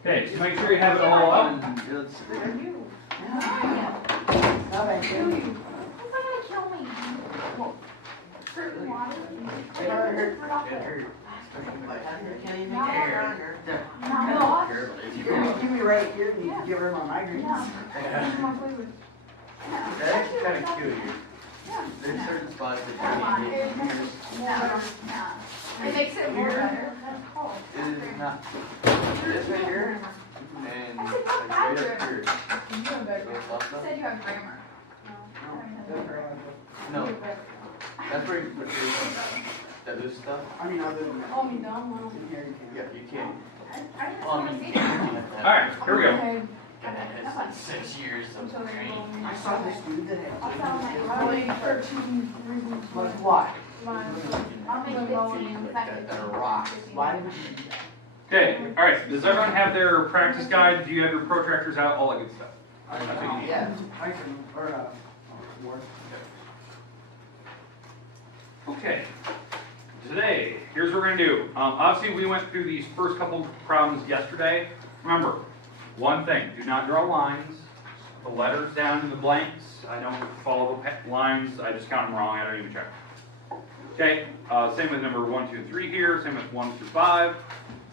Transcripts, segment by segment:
Okay, so make sure you have it all out. Give me right here and you can get rid of my migraines. That's actually kind of cute here. There's certain spots that you can get here. It makes it more better. It is not. This right here, and like right up here. Said you have grammar. No, that's where you put that loose stuff. I mean, other than that. Oh, you don't? In here you can. Yeah, you can't. I just Well, I want to mean, see you it. have to have- Alright, here we go. It's like 6 years of training. I saw this dude that had. Like Why? I'll make 15. That are rocks. Why would you do that? Okay, alright, does everyone have their practice guide? Do you have your protractors out? All that good stuff. Yeah. I can, or, Ward. Okay, today, here's what we're going to do. Obviously, we went through these first couple problems yesterday. Remember, one thing, do not draw lines. The letters down in the blanks. I don't follow the lines. I just count them wrong. I don't even check. Okay, same with number 1, 2, and 3 here. Same with 1 through 5.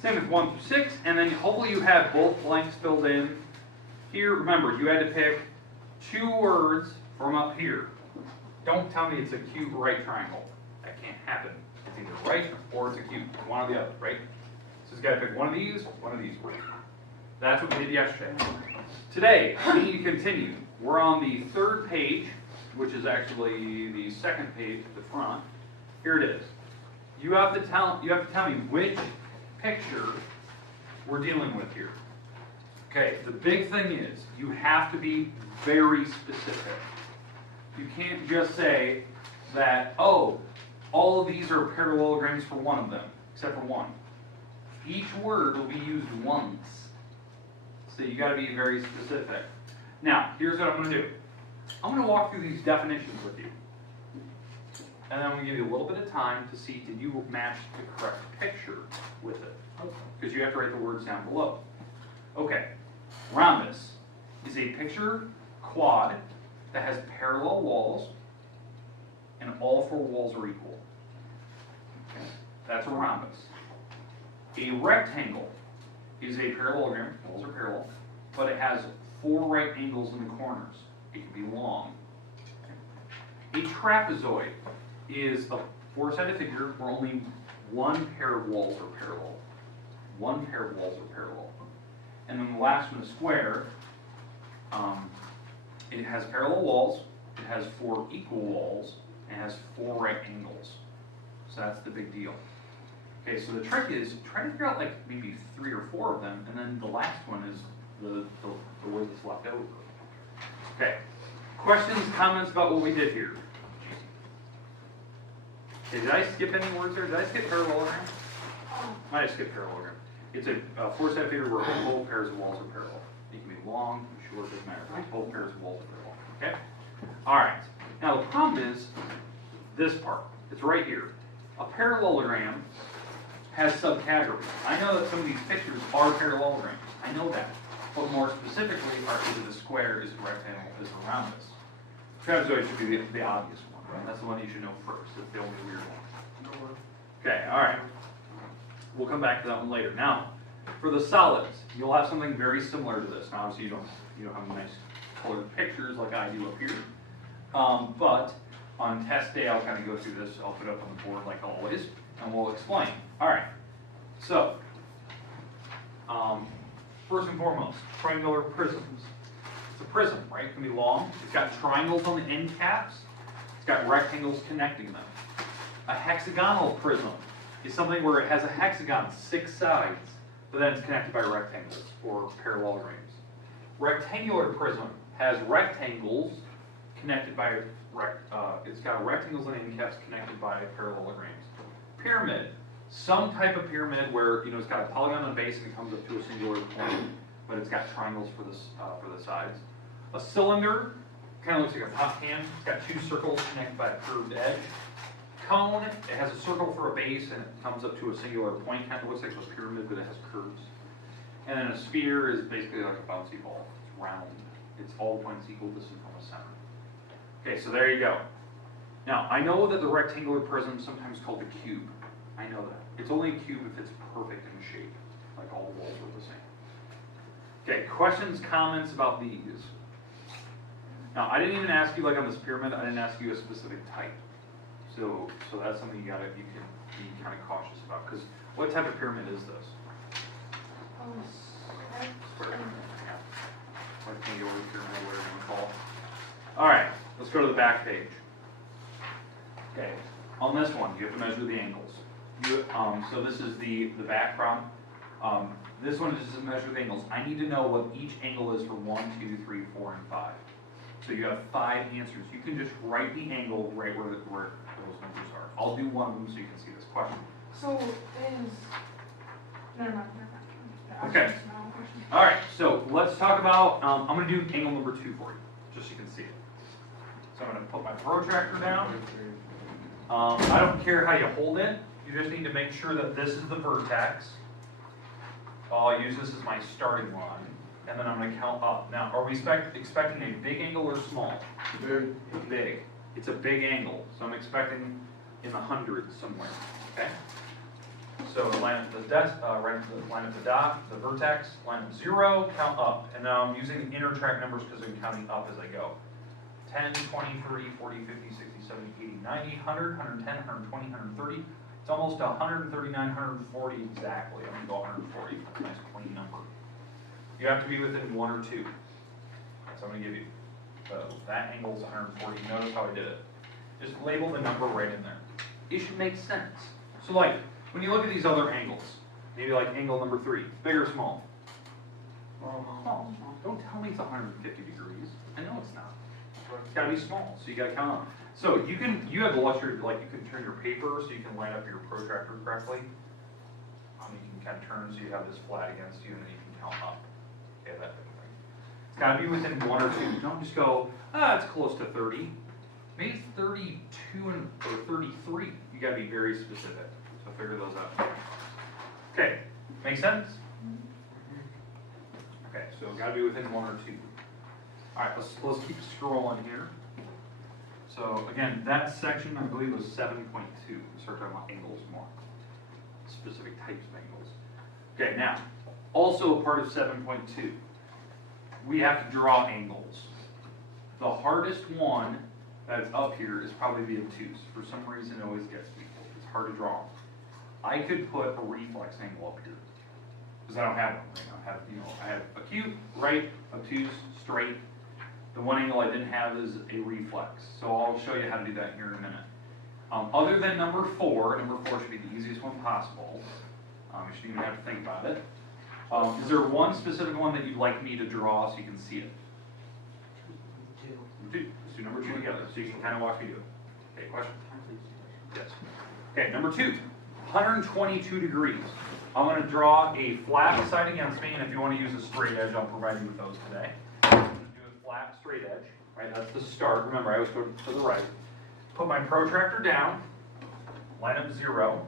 Same with 1 through 6. And then hopefully you have both blanks filled in. Here, remember, you had to pick 2 words from up here. Don't tell me it's a cube right triangle. That can't happen. It's either right or it's a cube. One or the other, right? So it's got to pick one of these words. That's what we did yesterday. Today, we need to continue. We're on the 3rd page, which is actually the 2nd page at the front. Here it is. You have to tell me which picture we're dealing with here. Okay, the big thing is you have to be very specific. You can't just say that, oh, all of these are parallelograms for one of them, except for one. Each word will be used once. So you got to be very specific. Now, here's what I'm going to do. I'm going to walk through these definitions with you. And then I'm going to give you a little bit of time to see, did you match the correct picture with it? Because you have to write the words down below. Okay, rhombus is a picture quad that has parallel walls, and all 4 walls are equal. Okay, that's a rhombus. A rectangle is a parallelogram, walls are parallel, but it has 4 right angles in the corners. It can be long. A trapezoid is a 4-sided figure where only one pair of walls are parallel. One pair of walls are parallel. And then the last one, a square, it has parallel walls, it has 4 equal walls, and it has 4 right angles. So that's the big deal. Okay, so the trick is try to figure out like maybe 3 or 4 of them, and then the last one is the word that's left over. Okay, questions, comments about what we did here? Okay, did I skip any words there? Did I skip parallelogram? Might have skipped parallelogram. It's a 4-sided figure where both pairs of walls are parallel. It can be long, short, doesn't matter. Both pairs of walls are parallel. Okay? Alright. Now the problem is this part. It's right here. A parallelogram has subcategories. I know that some of these pictures are parallelograms. I know that. But more specifically, is it a square, is it a rectangle, is it a rhombus? Trapezoid should be the obvious one, right? That's the one you should know first. It's the only weird one. Okay, alright. We'll come back to that one later. Now, for the solids, you'll have something very similar to this. Now, obviously, you don't have nice colored pictures like I do up here. But on test day, I'll kind of go through this. I'll put it up on the board like always, and we'll explain. All right. So, first and foremost, triangular prisms. It's a prism, right? It can be long. It's got triangles on the end caps. It's got rectangles connecting them. A hexagonal prism is something where it has a hexagon, 6 sides, but then it's connected by rectangles or parallelograms. Rectangular prism has rectangles connected by it's got rectangles and end caps connected by parallelograms. Pyramid, some type of pyramid where it's got a polygon on the base and it comes up to a singular point, but it's got triangles for the sides. A cylinder kind of looks like a pop can. It's got 2 circles connected by a curved edge. Cone, it has a circle for a base and it comes up to a singular point, kind of looks like a pyramid, but it has curves. And then a sphere is basically like a bouncy ball. It's round. It's all points equal distance from a center. Okay, so there you go. Now, I know that the rectangular prism is sometimes called the cube. I know that. It's only a cube if it's perfect in shape, like all the walls are the same. Okay, questions, comments about these? Now, I didn't even ask you, like on this pyramid, I didn't ask you a specific type. So that's something you can be kind of cautious about, because what type of pyramid is this? Square. Yeah. Rectangular pyramid, whatever you want to call it. All right, let's go to the back page. Okay, on this one, you have to measure the angles. So this is the back problem. This one is just to measure the angles. I need to know what each angle is for 1, 2, 3, 4, and 5. So you have 5 answers. You can just write the angle right where those numbers are. I'll do one of them so you can see this question. So is, never mind. Okay. All right, so let's talk about, I'm going to do angle number 2 for you, just so you can see it. So I'm going to put my protractor down. I don't care how you hold it. You just need to make sure that this is the vertex. I'll use this as my starting line, and then I'm going to count up. Now, are we expecting a big angle or small? Very Big. It's a big angle, so I'm expecting in the hundreds somewhere. Okay. So line up the line up the dot, the vertex, line up 0, count up, and now I'm using inner track numbers because I'm counting up as I go. 10, 20, 30, 40, 50, 60, 70, 80, 90, 100, 110, 120, 130. It's almost 139, 140 exactly. I'm going to go 140. That's a nice clean number. You have to be within 1 or 2. So I'm going to give you, that angle is 140. Notice how I did it. Just label the number right in there. It should make sense. So like, when you look at these other angles, maybe like angle number 3, big or small? Small. Don't tell me it's 150 degrees. I know it's not. It's got to be small, so you got to count on. So you have the luxury of, like, you can turn your paper so you can line up your protractor correctly. You can kind of turn so you have this flat against you, and then you can count up. Okay, that type of thing. It's got to be within 1 or 2. Don't just go, it's close to 30. Maybe 32 or 33. You got to be very specific. So figure those out. Okay, make sense? Okay, so got to be within 1 or 2. All right, let's keep scrolling here. So again, that section I believe was 7.2. We start talking about angles more, specific types of angles. Okay, now also a part of 7.2, we have to draw angles. The hardest one that's up here is probably the obtuse. For some reason, it always gets people. It's hard to draw. I could put a reflex angle up here because I don't have one right now. I have acute, right, obtuse, straight. The one angle I didn't have is a reflex, so I'll show you how to do that here in a minute. Other than number 4 should be the easiest one possible. You shouldn't even have to think about it. Is there one specific one that you'd like me to draw so you can see it? Let's do number 2 together so you can kind of watch me do it. Okay, question? Yes. Okay, number 2, 122 degrees. I'm going to draw a flat side against me, and if you want to use a straight edge, I'll provide you with those today. Flat, straight edge, right? That's the start. Remember, I always go to the right. Put my protractor down, line up 0.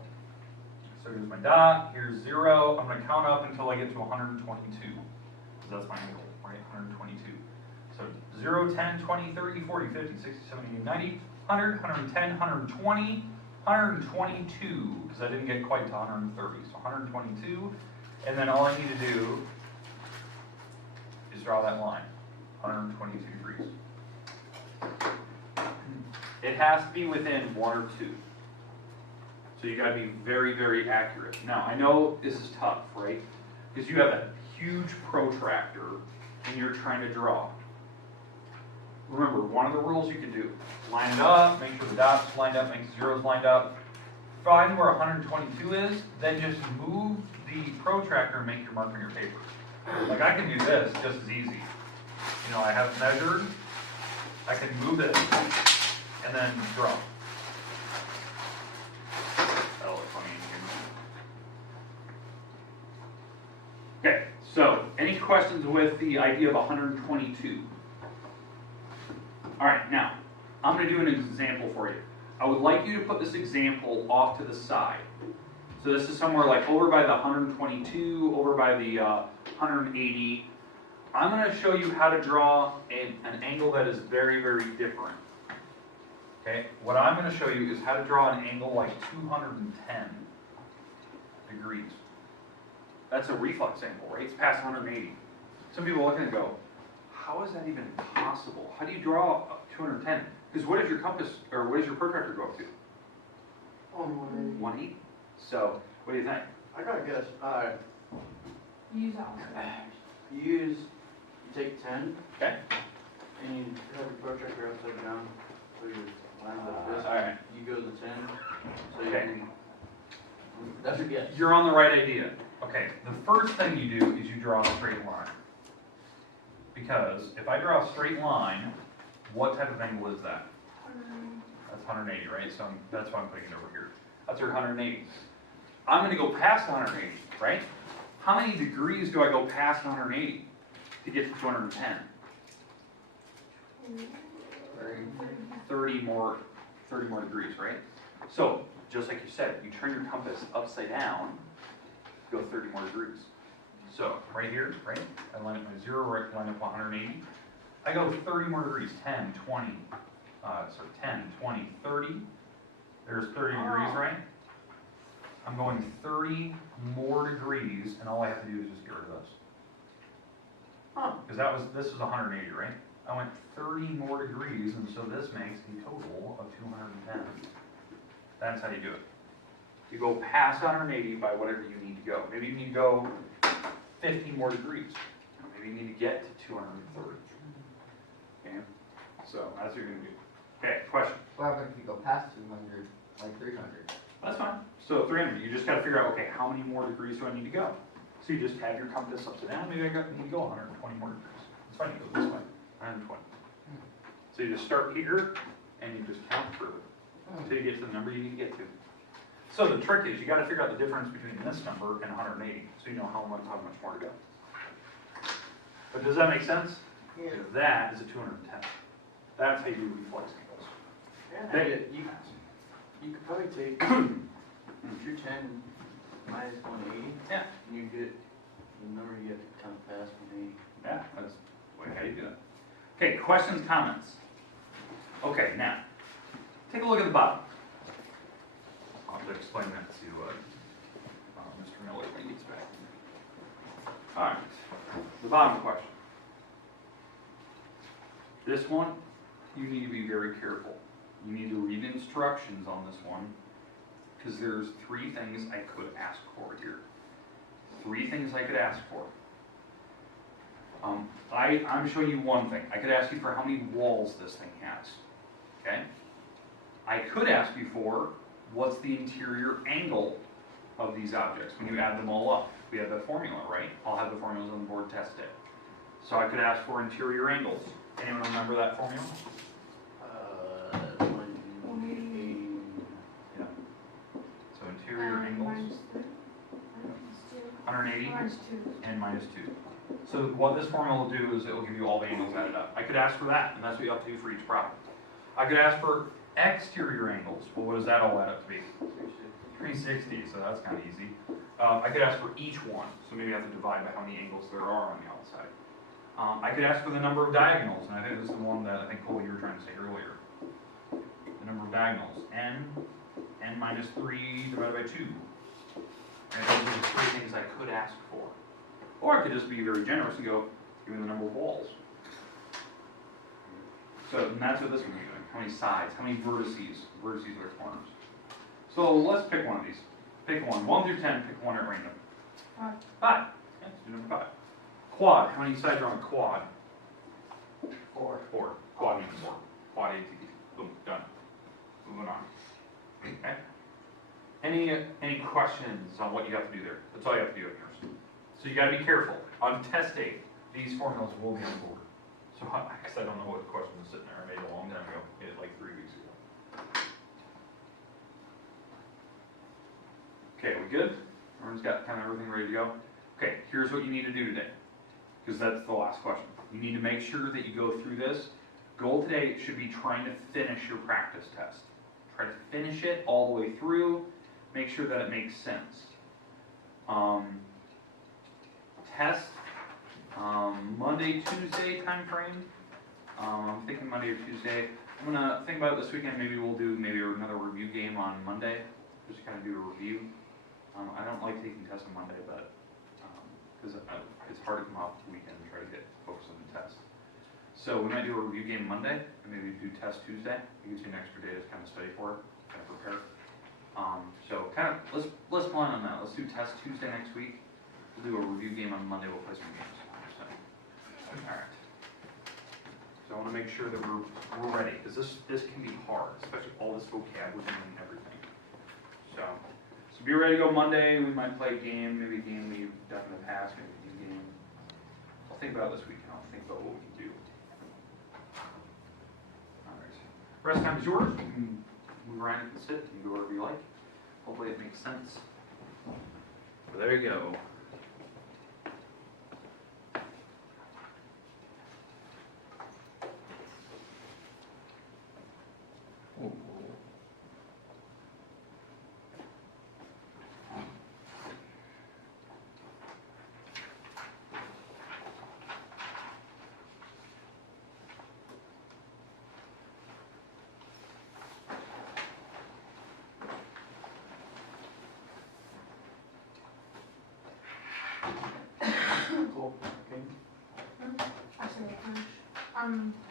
So here's my dot, here's 0. I'm going to count up until I get to 122, because that's my angle, right? 122. So 0, 10, 20, 30, 40, 50, 60, 70, 80, 90, 100, 110, 120, 122, because I didn't get quite to 130. So 122, and then all I need to do is draw that line. 122 degrees. It has to be within 1 or 2. So you got to be very, very accurate. Now, I know this is tough, right? Because you have a huge protractor and you're trying to draw. Remember, one of the rules you can do, line it up, make sure the dot's lined up, make the zeros lined up. Find where 122 is, then just move the protractor and make your mark on your paper. Like I can do this just as easy. I have it measured, I can move it, and then draw. That'll look funny in here. Okay, so any questions with the idea of 122? All right, now, I'm going to do an example for you. I would like you to put this example off to the side. So this is somewhere like over by the 122, over by the 180. I'm going to show you how to draw an angle that is very, very different. Okay, what I'm going to show you is how to draw an angle like 210 degrees. That's a reflex angle, right? It's past 180. Some people look at it and go, how is that even possible? How do you draw 210? Because what does your compass, or what does your protractor go up to? 180. So, what do you think? I gotta guess. Use opposite. You take 10, Okay. and you have your protractor upside down, so you line up this. Alright. You go to the 10, so you Okay. can. That's your guess. You're on the right idea. Okay, the first thing you do is you draw a straight line. Because if I draw a straight line, what type of angle is that? That's 180, right? So that's why I'm putting it over here. That's your 180. I'm going to go past 180, right? How many degrees do I go past 180 to get to 210? 30 more degrees, right? So, just like you said, you turn your compass upside down, go 30 more degrees. So, right here, right? I line up my 0, right, line up 180. I go 30 more degrees, 10, 20, 10, 20, 30. There's 30 degrees, right? I'm going 30 more degrees, and all I have to do is just get rid of this. Because this is 180, right? I went 30 more degrees, and so this makes a total of 210. That's how you do it. You go past 180 by whatever you need to go. Maybe you need to go 50 more degrees. Maybe you need to get to 230. Okay? So that's what you're going to do. Okay, question? What happens if you go past 200, like 300? That's fine. So 300, you just got to figure out, okay, how many more degrees do I need to go? So you just have your compass upside down. Maybe I need to go 120 more degrees. It's fine, you go this way, 120. So you just start here, and you just count further until you get to the number you need to get to. So the trick is you got to figure out the difference between this number and 180, so you know how much more to go. But does that make sense? Yeah. Because that is a 210. That's how you do reflex angles. Yeah, you could probably take 210 minus 180. Yeah. And you get the number you get to come past 180. Yeah, that's the way how you do it. Okay, questions, comments? Okay, now, take a look at the bottom. I'll have to explain that to Mr. Miller when he gets back. All right, the bottom question. This one, you need to be very careful. You need to read the instructions on this one, because there's 3 things I could ask for here. 3 things I could ask for. I'm showing you one thing. I could ask you for how many walls this thing has. Okay? I could ask you for what's the interior angle of these objects when you add them all up. We have the formula, right? I'll have the formulas on the board, test it. So I could ask for interior angles. Anyone remember that formula? 180. Yeah. So interior angles, Minus 3. 180 Minus 2. and minus 2. So what this formula will do is it will give you all the angles added up. I could ask for that, and that's what you have to do for each problem. I could ask for exterior angles. Well, what does that all add up to be? 360, so that's kind of easy. I could ask for each one, so maybe I have to divide by how many angles there are on the outside. I could ask for the number of diagonals, and I think this is the one that I think, Cole, you were trying to say earlier. The number of diagonals, n minus 3 divided by 2. And those are the 3 things I could ask for. Or I could just be very generous and go, give me the number of walls. So and that's what this one is doing. How many sides, how many vertices? Vertices are corners. So let's pick one of these. Pick one. 1 through 10, pick one at random. 5. 5. Yeah, let's do number 5. Quad. How many sides are on a quad? 4. 4. Quad means 4. Quad ATD. Boom. Done. Moving on. Okay. Any questions on what you have to do there? That's all you have to do up here. So you got to be careful. On test day, these formulas will be on the board. So I guess I don't know what the question was sitting there. I made it a long time ago. Made it like 3 weeks ago. Okay, we good? Everyone's got kind of everything ready to go? Okay, here's what you need to do today, because that's the last question. You need to make sure that you go through this. Goal today should be trying to finish your practice test. try to finish it all the way through, make sure that it makes sense. Test, Monday, Tuesday time frame. I'm thinking Monday or Tuesday. I'm gonna think about it this weekend. Maybe we'll do another review game on Monday. Just kind of do a review. I don't like taking tests on Monday, but because it's hard to come off the weekend and try to get focused on the test. So we might do a review game Monday, and maybe do test Tuesday. It gives you an extra day to kind of study for it, kind of prepare. So let's plan on that. Let's do test Tuesday next week. We'll do a review game on Monday. We'll play some games. So, all right. So I want to make sure that we're ready, because this can be hard, especially all this vocabulary and everything. So be ready to go Monday. We might play a game, maybe a game we've done in the past, maybe a new game. I'll think about it this weekend. I'll think about what we can do. All right. Rest time is yours. You can move around, you can sit, you can go wherever you like. Hopefully it makes sense. But there you go. Cool. Okay. I say finish.